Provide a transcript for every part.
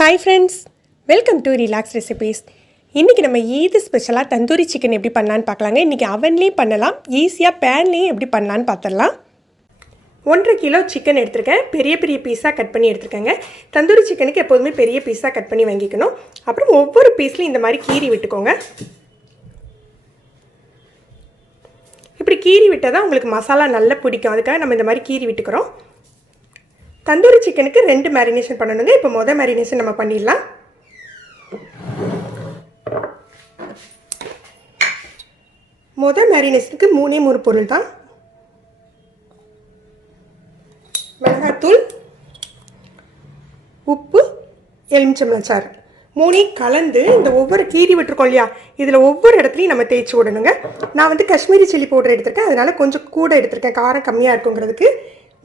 Hi friends, welcome to relax recipes. இன்றைக்கி நம்ம ஈத் ஸ்பெஷலாக தந்தூரி சிக்கன் எப்படி பண்ணலான்னு பார்க்கலாங்க. இன்றைக்கி அவன்லேயும் பண்ணலாம், ஈஸியாக பேன்லேயும் எப்படி பண்ணலான்னு பார்த்துடலாம். 1.5 கிலோ சிக்கன் எடுத்துருக்கேன். பெரிய பெரிய பீஸாக கட் பண்ணி எடுத்துருக்கேங்க. தந்தூரி சிக்கனுக்கு எப்போதுமே பெரிய பீஸாக கட் பண்ணி வாங்கிக்கணும். அப்புறம் ஒவ்வொரு பீஸ்லையும் இந்த மாதிரி கீறி விட்டுக்கோங்க. இப்படி கீறி விட்டால் தான் உங்களுக்கு மசாலா நல்லா பிடிக்கும். அதுக்காக நம்ம இந்த மாதிரி கீறி விட்டுக்கிறோம். தந்தூரி சிக்கனுக்கு 2 மேரினேஷன் பண்ணணுங்க. இப்போ மொதல் மேரினேஷன் நம்ம பண்ணிடலாம். மொதல் மேரினேஷனுக்கு 3 பொருள் தான். மிளகாத்தூள், உப்பு, எலுமிச்சம்பழச்சாறு 3 கலந்து இந்த ஒவ்வொரு கீறி விட்டுருக்கோம் இல்லையா, இதில் ஒவ்வொரு இடத்துலையும் நம்ம தேய்ச்சி விடணுங்க. நான் வந்து காஷ்மீரி சில்லி பவுடர் எடுத்திருக்கேன், அதனால் கொஞ்சம் கூட எடுத்திருக்கேன். காரம் கம்மியாக இருக்குங்கிறதுக்கு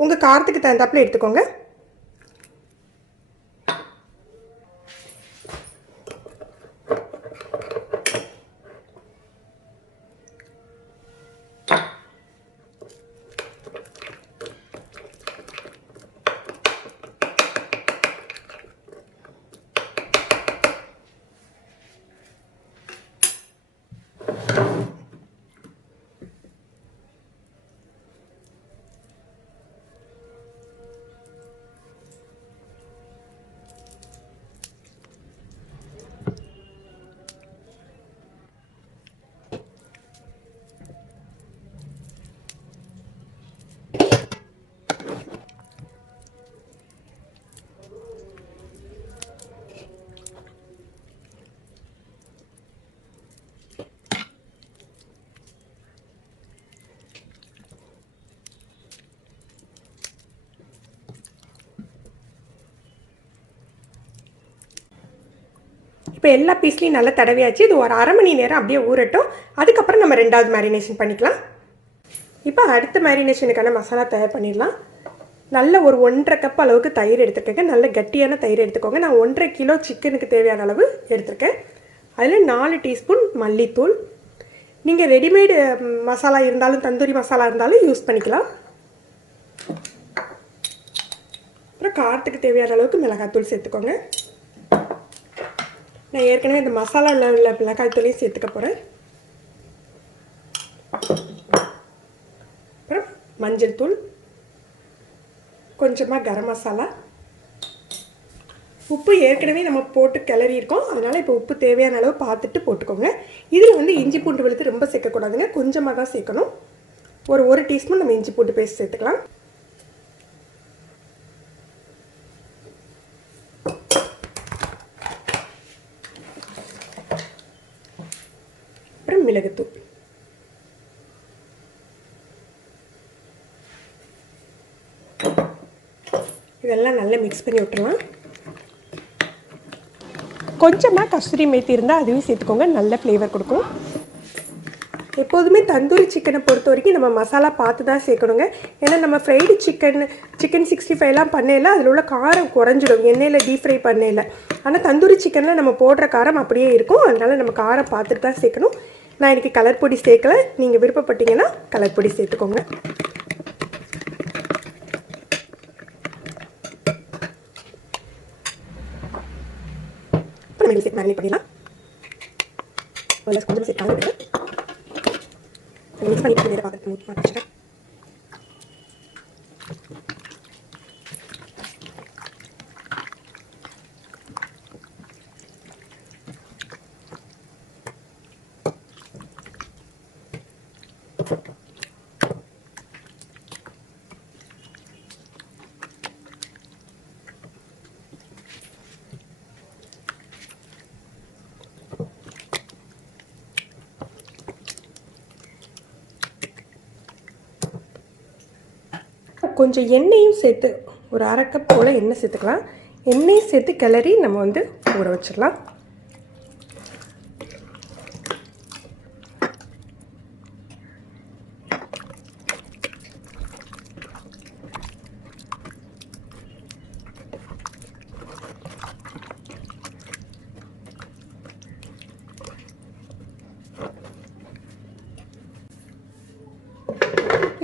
உங்கள் காரத்துக்கு தகுந்தாப்பில் எடுத்துக்கோங்க. இப்போ எல்லா பீஸ்லையும் நல்லா தடவியாச்சு. இது ஒரு அரை மணி நேரம் அப்படியே ஊறட்டும். அதுக்கப்புறம் நம்ம 2வது மேரினேஷன் பண்ணிக்கலாம். இப்போ அடுத்த மேரினேஷனுக்கான மசாலா தயார் பண்ணிடலாம். நல்ல ஒரு 1.5 கப் அளவுக்கு தயிர் எடுத்துருக்கேங்க. நல்ல கட்டியான தயிர் எடுத்துக்கோங்க. நான் 1.5 கிலோ சிக்கனுக்கு தேவையான அளவு எடுத்திருக்கேன். அதில் 4 டீஸ்பூன் மல்லித்தூள். நீங்கள் ரெடிமேடு மசாலா இருந்தாலும் தந்தூரி மசாலா இருந்தாலும் யூஸ் பண்ணிக்கலாம். அப்புறம் காரத்துக்கு தேவையான அளவுக்கு மிளகாத்தூள் சேர்த்துக்கோங்க. நான் ஏற்கனவே இந்த மசாலாவில் உள்ள மிளகாய்த்தூளையும் சேர்த்துக்க போகிறேன். அப்புறம் மஞ்சள் தூள், கொஞ்சமாக கரம் மசாலா, உப்பு ஏற்கனவே நம்ம போட்டு கிளறி இருக்கோம், அதனால் இப்போ உப்பு தேவையான அளவு பார்த்துட்டு போட்டுக்கோங்க. இதில் வந்து இஞ்சி பூண்டு விழுத்து ரொம்ப சேர்க்கக்கூடாதுங்க, கொஞ்சமாக தான் சேர்க்கணும். ஒரு 1 டீஸ்பூன் நம்ம இஞ்சி பூண்டு பேஸ்ட் சேர்த்துக்கலாம். அப்புறம் மிளகுத்தூள். இதெல்லாம் நல்லா மிக்ஸ் பண்ணி விட்டுருலாம். கொஞ்சமாக கஸ்தூரி மேத்தி இருந்தால் அதுவும் சேர்த்துக்கோங்க, நல்ல ஃப்ளேவர் கொடுக்கும். எப்போதுமே தந்தூரி சிக்கனை பொறுத்த வரைக்கும் நம்ம மசாலா பார்த்து தான் சேர்க்கணுங்க. ஏன்னா நம்ம ஃப்ரைடு சிக்கன் 65லாம் பண்ணையில் அதில் உள்ள காரம் குறைஞ்சிடும், எண்ணெயில் டீப் ஃப்ரை பண்ணையில். ஆனால் தந்தூரி சிக்கனில் நம்ம போடுற காரம் அப்படியே இருக்கும், அதனால் நம்ம காரம் பார்த்துட்டு தான் சேர்க்கணும். நான் இன்றைக்கி கலர் பொடி சேர்க்கலை, நீங்கள் விருப்பப்பட்டீங்கன்னா கலர் பொடி சேர்த்துக்கோங்க. இப்போ நம்ம சேர்த்து மேரினேட் பண்ணிடலாம். கொஞ்சம் சேர்த்தாங்க மிக்ஸ் பண்ணிட்டு நேரம் பார்க்குறேன். கொஞ்சம் எண்ணெயும் சேர்த்து ஒரு 1/2 கப் போல் எண்ணெய் சேர்த்துக்கலாம். எண்ணெயும் சேர்த்து கிளறி நம்ம வந்து ஊற வச்சிடலாம்.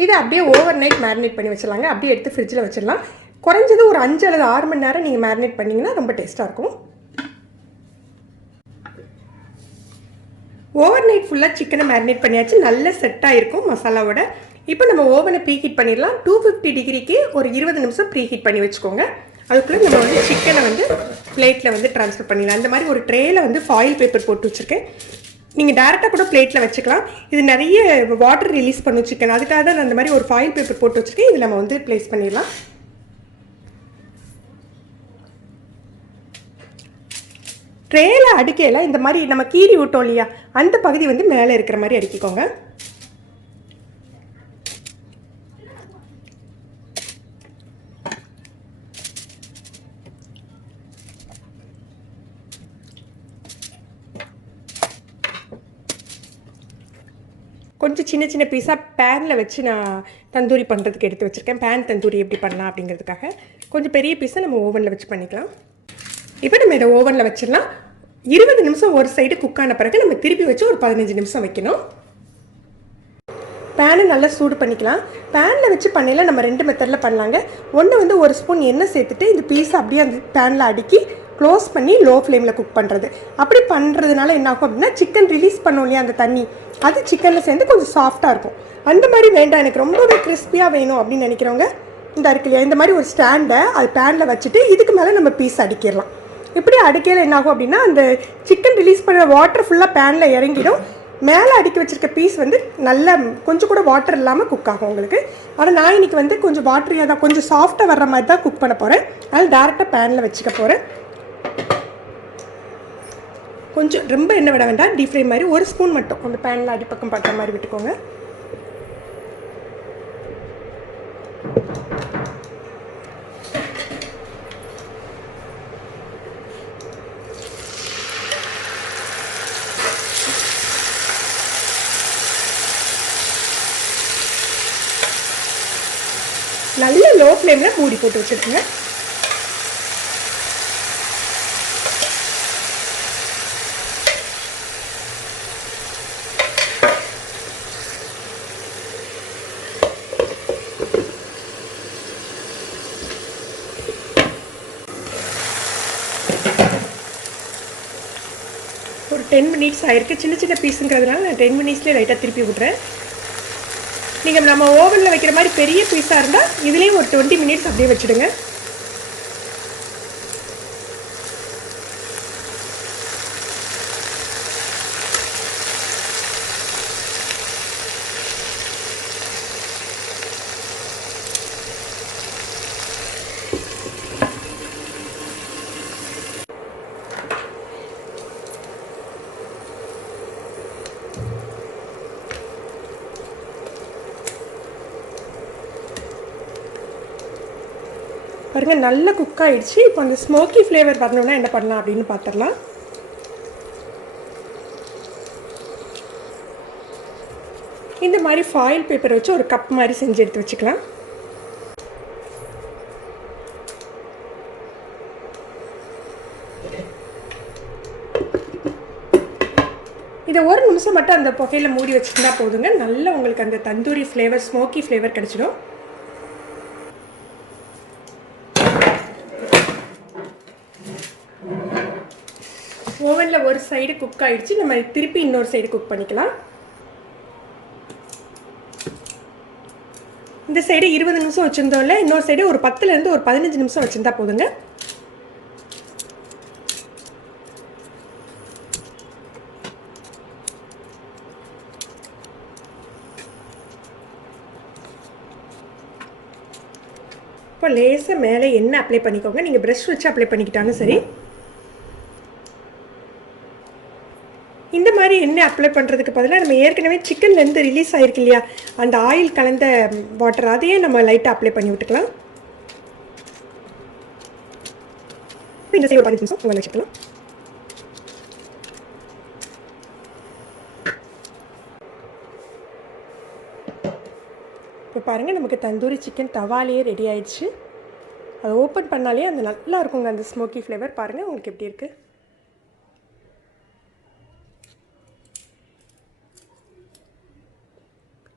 இதை அப்படியே ஓவர் நைட் மேரினேட் பண்ணி வச்சிடலாங்க. அப்படியே எடுத்து ஃப்ரிட்ஜில் வச்சிடலாம். குறைஞ்சது ஒரு 5 அல்லது 6 மணி நேரம் நீங்கள் மேரினேட் பண்ணிங்கன்னா ரொம்ப டேஸ்ட்டாக இருக்கும். ஓவர் நைட் ஃபுல்லாக சிக்கனை மேரினேட் பண்ணியாச்சு. நல்ல செட்டாக இருக்கும் மசாலாவோட. இப்போ நம்ம ஓவனை ப்ரீஹீட் பண்ணிடலாம். 250 டிகிரிக்கு ஒரு 20 நிமிஷம் ப்ரீஹீட் பண்ணி வச்சுக்கோங்க. அதுக்குள்ளே நம்ம வந்து சிக்கனை வந்து பிளேட்டில் வந்து ட்ரான்ஸ்ஃபர் பண்ணிடலாம். இந்த மாதிரி ஒரு ட்ரேயில் வந்து ஃபாயில் பேப்பர் போட்டு வச்சுருக்கேன். நீங்கள் டேரெக்டாக கூட பிளேட்டில் வச்சுக்கலாம். இது நிறைய வாட்டர் ரிலீஸ் பண்ணும் சிக்கன். அதுக்காக தான் நான் அந்த மாதிரி ஒரு ஃபாயில் பேப்பர் போட்டு வச்சுருக்கேன். இதில் நம்ம வந்து ப்ளேஸ் பண்ணிடலாம். ட்ரேயில் அடுக்கையில் இந்த மாதிரி நம்ம கீறி விட்டோம் இல்லையா, அந்த பகுதி வந்து மேலே இருக்கிற மாதிரி அடுக்கிக்கோங்க. கொஞ்சம் சின்ன சின்ன பீஸாக பேனில் வச்சு நான் தந்தூரி பண்ணுறதுக்கு எடுத்து வச்சுருக்கேன். பேன் தந்தூரி எப்படி பண்ணலாம் அப்படிங்கிறதுக்காக. கொஞ்சம் பெரிய பீஸை நம்ம ஓவனில் வச்சு பண்ணிக்கலாம். இப்போ நம்ம இதை ஓவனில் வச்சிடலாம். 20 நிமிஷம் ஒரு சைடு குக் ஆன பிறகு நம்ம திருப்பி வச்சு ஒரு 15 நிமிஷம் வைக்கணும். பேனை நல்லா சூடு பண்ணிக்கலாம். பேனில் வச்சு பண்ணையில் நம்ம 2 மெத்தடில் பண்ணலாங்க. ஒன்று வந்து ஒரு ஸ்பூன் எண்ணெய் சேர்த்துட்டு இந்த பீஸை அப்படியே அந்த பேனில் அடுக்கி க்ளோஸ் பண்ணி லோ ஃப்ளேமில் குக் பண்ணுறது. அப்படி பண்ணுறதுனால என்ன ஆகும் அப்படின்னா, சிக்கன் ரிலீஸ் பண்ணோம் இல்லையா அந்த தண்ணி, அது சிக்கனில் சேர்ந்து கொஞ்சம் சாஃப்டாக இருக்கும். அந்த மாதிரி வேண்டாம், எனக்கு ரொம்பவே கிறிஸ்பியாக வேணும் அப்படின்னு நினைக்கிறவங்க இந்த இருக்கு இல்லையா, இந்த மாதிரி ஒரு ஸ்டாண்டை அது பேனில் வச்சுட்டு இதுக்கு மேலே நம்ம பீஸ் அடிக்கிடலாம். இப்படி அடிக்கையில் என்ன ஆகும் அப்படின்னா, அந்த சிக்கன் ரிலீஸ் பண்ணுற வாட்டர் ஃபுல்லாக பேனில் இறங்கிடும். மேலே அடுக்கி வச்சுருக்க பீஸ் வந்து நல்லா கொஞ்சம் கூட வாட்டர் இல்லாமல் குக் ஆகும் உங்களுக்கு. ஆனால் நான் இன்றைக்கி வந்து கொஞ்சம் வாட்டரியாக தான், கொஞ்சம் சாஃப்டாக வர்ற மாதிரி தான் குக் பண்ண போகிறேன். அதனால் டேரெக்டாக பேனில் வச்சுக்க போகிறேன். கொஞ்சம் ரொம்ப எண்ணெய் விட வேண்டாம், டீப் ஃப்ரை மாதிரி ஒரு ஸ்பூன் மட்டும் அந்த பேனில் அடிப்பக்கம் பட்டுற மாதிரி விட்டுக்கோங்க. நல்ல லோ ஃப்ளேமில் மூடி போட்டு வச்சுருக்குங்க. ஒரு 10 மினிட்ஸ் ஆயிருக்கு. சின்ன சின்ன பீஸுங்கிறதுனால நான் 10 மினிட்ஸ்லேயே லைட்டாக திருப்பி விட்றேன். நீங்கள் நம்ம ஓவனில் வைக்கிற மாதிரி பெரிய பீஸாக இருந்தால் இதுலேயும் ஒரு 20 மினிட்ஸ் அப்படியே வச்சுடுங்க. பாருங்கள், நல்ல குக் ஆகிடுச்சு. இப்போ அந்த ஸ்மோக்கி ஃப்ளேவர் வரணுன்னா என்ன பண்ணலாம் அப்படின்னு பார்த்துடலாம். இந்த மாதிரி ஃபாயில் பேப்பர் வச்சு ஒரு கப் மாதிரி செஞ்சு எடுத்து வச்சுக்கலாம். இதை ஒரு நிமிஷம் மட்டும் அந்த புகையில் மூடி வச்சுருந்தா போதுங்க. நல்லா உங்களுக்கு அந்த தந்தூரி ஃப்ளேவர், ஸ்மோக்கி ஃப்ளேவர் கிடச்சிடும். ஓவனில் ஒரு சைடு குக் ஆகிடுச்சு. நம்ம திருப்பி இன்னொரு சைடு குக் பண்ணிக்கலாம். இந்த சைடு 20 நிமிஷம் வச்சுருந்தோம்ல, இன்னொரு சைடு ஒரு 10லேருந்து ஒரு 15 நிமிஷம் வச்சுருந்தா போதுங்க. இப்போ லேசாக மேலே எண்ணெய் அப்ளை பண்ணிக்கோங்க. நீங்கள் ப்ரஷ் வச்சு அப்ளை பண்ணிக்கிட்டாலும் சரி. இந்த மாதிரி எண்ணெய் அப்ளை பண்ணுறதுக்கு பதிலாக நம்ம ஏற்கனவே சிக்கன்லேருந்து ரிலீஸ் ஆகிருக்கு இல்லையா, அந்த ஆயில் கலந்த வாட்டர், அதையே நம்ம லைட்டாக அப்ளை பண்ணி விட்டுக்கலாம். இந்த சைடு 15 நிமிஷம் உங்களை வச்சுக்கலாம். இப்போ பாருங்கள், நமக்கு தந்தூரி சிக்கன் தவாலேயே ரெடி ஆயிடுச்சு. அதை ஓப்பன் பண்ணாலே அந்த நல்லா இருக்குங்க அந்த ஸ்மோக்கி ஃப்ளேவர். பாருங்கள் உங்களுக்கு எப்படி இருக்குது.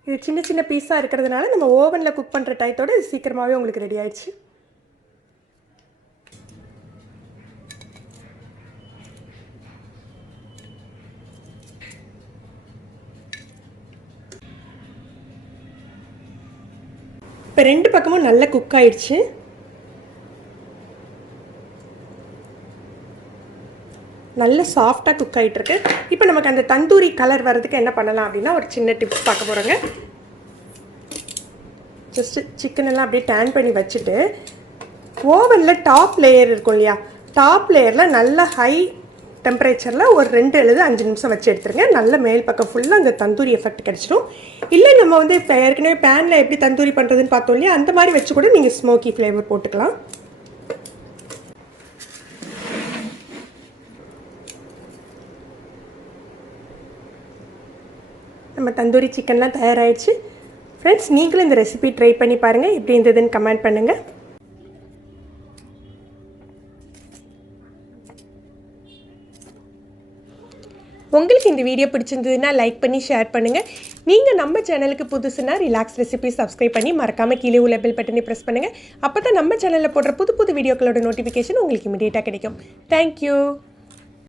இது சின்ன சின்ன பீஸாக இருக்கிறதுனால நம்ம ஓவனில் குக் பண்ணுற டயத்தோடு இது சீக்கிரமாகவே உங்களுக்கு ரெடி ஆயிடுச்சு. இப்போ 2 பக்கமும் நல்லா குக் ஆயிடுச்சு. நல்ல சாஃப்டாக குக் ஆகிட்டுருக்கு. இப்போ நமக்கு அந்த தந்தூரி கலர் வர்றதுக்கு என்ன பண்ணலாம் அப்படின்னா ஒரு சின்ன டிப்ஸ் பார்க்க போகிறோங்க. ஜஸ்ட்டு சிக்கன் எல்லாம் அப்படியே டேன் பண்ணி வச்சுட்டு ஓவனில் டாப் லேயர் இருக்கும் இல்லையா, டாப் லேயரில் நல்ல ஹை டெம்பரேச்சரில் ஒரு 2 அல்லது 5 நிமிஷம் வச்சு எடுத்துருங்க. நல்ல மேல் பக்கம் ஃபுல்லாக அந்த தந்தூரி எஃபெக்ட் கிடச்சிடும். இல்லை நம்ம வந்து இப்போ ஏற்கனவே பேனில் எப்படி தந்தூரி பண்ணுறதுன்னு பார்த்தோம் இல்லையா, அந்த மாதிரி வச்சு கூட நீங்கள் ஸ்மோக்கி ஃப்ளேவர் போட்டுக்கலாம். நம்ம தந்தூரி சிக்கன்லாம் தயாராகிடுச்சு. ஃப்ரெண்ட்ஸ், நீங்களும் இந்த ரெசிபி ட்ரை பண்ணி பாருங்கள். எப்படி இருந்ததுன்னு கமெண்ட் பண்ணுங்கள். உங்களுக்கு இந்த வீடியோ பிடிச்சிருந்ததுன்னா லைக் பண்ணி ஷேர் பண்ணுங்கள். நீங்கள் நம்ம சேனலுக்கு புதுசுனா ரிலாக்ஸ் ரெசிபி சப்ஸ்கிரைப் பண்ணி மறக்காமல் கீழே உள்ள பெல் பட்டனை ப்ரெஸ் பண்ணுங்கள். அப்போ தான் நம்ம சேனலில் போடுற புது புது வீடியோக்களோட நோட்டிஃபிகேஷன் உங்களுக்கு இமீடியட்டாக கிடைக்கும். தேங்க்யூ.